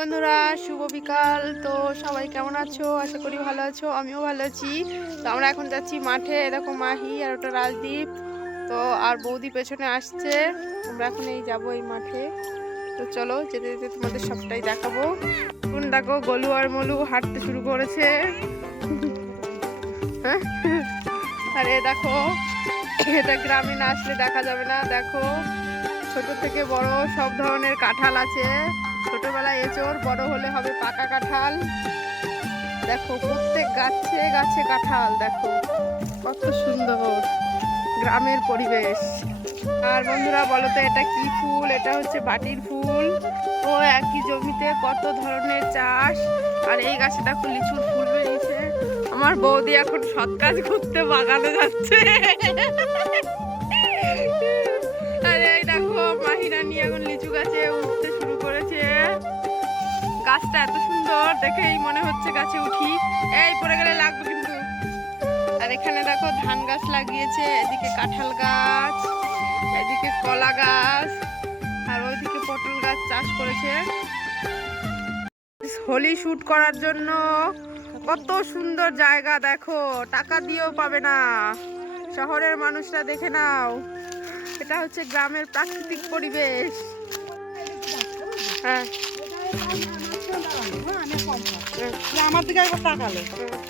বন্ধুরা, শুভ বিকাল। তো সবাই কেমন আছো? আশা করি ভালো আছো, আমিও ভালো আছি। তো আমরা এখন যাচ্ছি মাঠে। দেখো মাহি আর ওটা রাজদীপ, তো আর বৌদি পেছনে আসছে। আমরা এখন এই যাবো এই মাঠে। তো চলো যেতে যেতে তোমাদের সবটাই দেখাবো। এখন দেখো গোলু আর মলু হাঁটতে শুরু করেছে। আর এ দেখো, এটা গ্রামে না আসলে দেখা যাবে না। দেখো ছোট থেকে বড় সব ধরনের কাঁঠাল আছে। ছোটবেলায় এঁচোড়, বড় হলে হবে পাকা কাঁঠাল। দেখো প্রত্যেক গাছে গাছে কাঁঠাল। দেখো কত সুন্দর গ্রামের পরিবেশ। আর বন্ধুরা বলো তো এটা কি ফুল? এটা হচ্ছে বাটির ফুল। ও একই জমিতে কত ধরনের চাষ। আর এই গাছে দেখো লিচুর ফুল বেরিয়েছে। আমার বৌদি এখন সৎ কাজ করতে বাগানে যাচ্ছে। আর এই দেখো মাহিরা নিয়ে এখন লিচু গাছে উঠতে শুরু করেছে। গাছটা এত সুন্দর দেখেই মনে হচ্ছে গাছে উঠি। এই পড়ে গেলে লাগবে কিন্তু। আর এখানে দেখো ধান গাছ লাগিয়েছে, এদিকে কাঁঠাল গাছ, এদিকে কলা গাছ, আর ওইদিকে পটল গাছ চাষ করেছে। হোলি শুট করার জন্য কত সুন্দর জায়গা দেখো, টাকা দিয়েও পাবে না। শহরের মানুষরা দেখে নাও, এটা হচ্ছে গ্রামের প্রাকৃতিক পরিবেশ। হ্যাঁ আমার দিকে একবার তাকালো,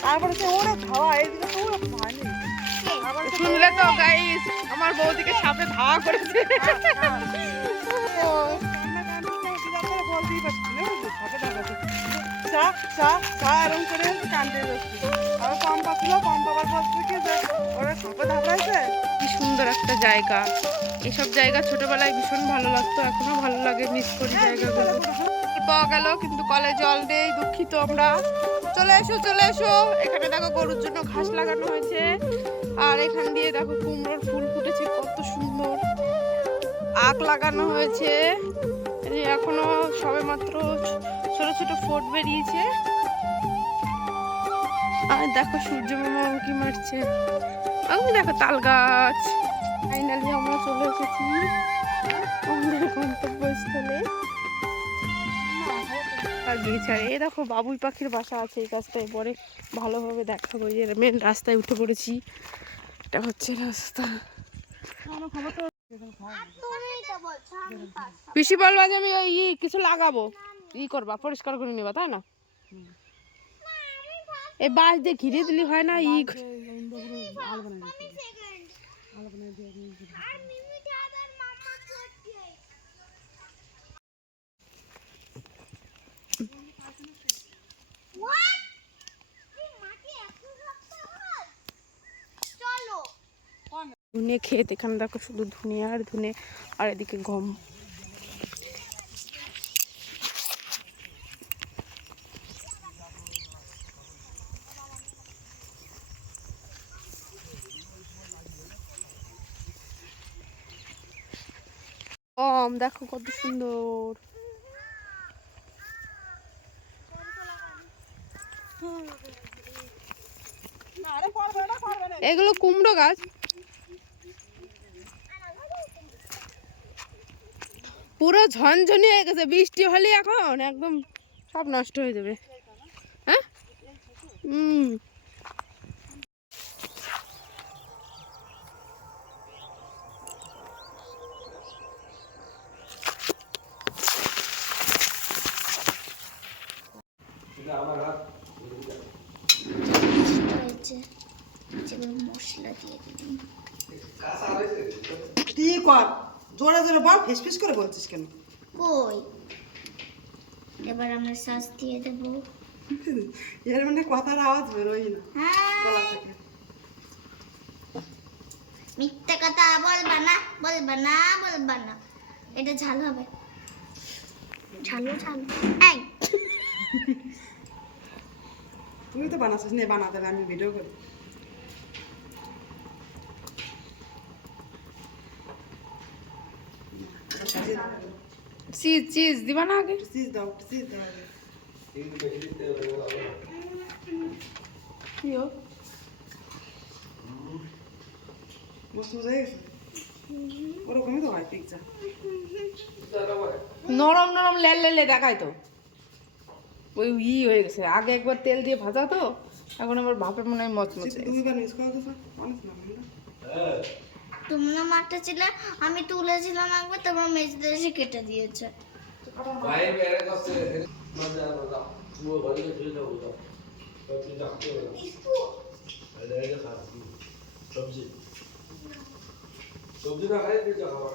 তারপরে ওরা ধাওয়া এইদিকে তো ওরা ধাওয়ানি। শুনলে তো গাইস, আমার বৌদিকে সাপে ধাওয়া করেছে। বলতেই পারছি না, সাপে দেখাচ্ছে চা চা চা এরকম করে কান্দে যাচ্ছে। আর পম্পা ছিল, পম্পা আবার বলছে কি যে ওরা সাপে ধাপড়াইছে। কি সুন্দর একটা জায়গা। এসব জায়গা ছোটবেলায় ভীষণ ভালো লাগতো, এখনো ভালো লাগে, মিস করি জায়গাগুলো। পাওয়া গেল কিন্তু কলে জল নেই, দুঃখিত আমরা। চলে এসো চলে এসো। এখানে দেখো গরুর জন্য ঘাস লাগানো হয়েছে। আর এখান দিয়ে দেখো কুমড়োর ফুল ফুটেছে কত সুন্দর। আখ লাগানো হয়েছে, এখনো সবে মাত্র ছোট ছোট ফোট বেরিয়েছে। আর দেখো সূর্য মামা উঁকি মারছে। আমি দেখো তাল গাছ। ফাইনালি আমরা চলে এসেছি আমাদের গন্তব্যস্থলে। আর গিয়েছে এই দেখো বাবুই পাখির বাসা আছে এই গাছটায়, পরে ভালোভাবে দেখাবো। যে মেন রাস্তায় উঠে পড়েছি, এটা হচ্ছে রাস্তা। পিসি বলবা যে আমি ওই কিছু লাগাবো, করবা পরিষ্কার করে নেবা, তাই না? এই বাঁশ দিয়ে ঘিরে দিলি হয় না? ধুনে ক্ষেত, এখানে দেখো শুধু ধুনে আর ধুনে, আর এদিকে গম। গম দেখো কত সুন্দর। এগুলো কুমড়ো গাছ। পুরো ঝনঝনি হয়ে গেছে, বৃষ্টি হলে এখন একদম সব নষ্ট হয়ে যাবে। হ্যাঁ মশলা দিয়ে দিলাম। কি কর, জোরে জোরে বল, ফিস ফিস করে বলছিস কেন? কই এবার আমরা সস দিয়ে দেব। এর মানে কথার আওয়াজ বেরোই না গলা থেকে। মিথ্যে কথা বলবা না, বলবা না, বলবা না। এটা ঝাল হবে, ঝালো ঝাল। এই তুমি তো বানাচ্ছিস, নে বানা দেবে, আমি ভিডিও করি। চিজ চিজ দিবা না আগে? চিজ দাও, চিজ দাও আগে। মস্ত মজা হয়ে গেছে। ওরকমই তো হয় পিৎজা। নরম নরম লেলে দেখায় তো। ওই হয়ে গেছে, আগে একবার তেল দিয়ে ভাজা তো, এখন আবার ভাপে মনে হয় মচমচে। তুমি বানিয়েছ কত স্যার অনেক না তোমরা মাঠে ছিলে, আমি তুলেছিলাম একবার, তারপর মেজে এসে কেটে দিয়েছে। भाई मेरे को से मजा बता वो भाई के फिर तो होगा तो फिर जाके इसको अरे ये खा सब्जी सब्जी ना खाए फिर जा खावा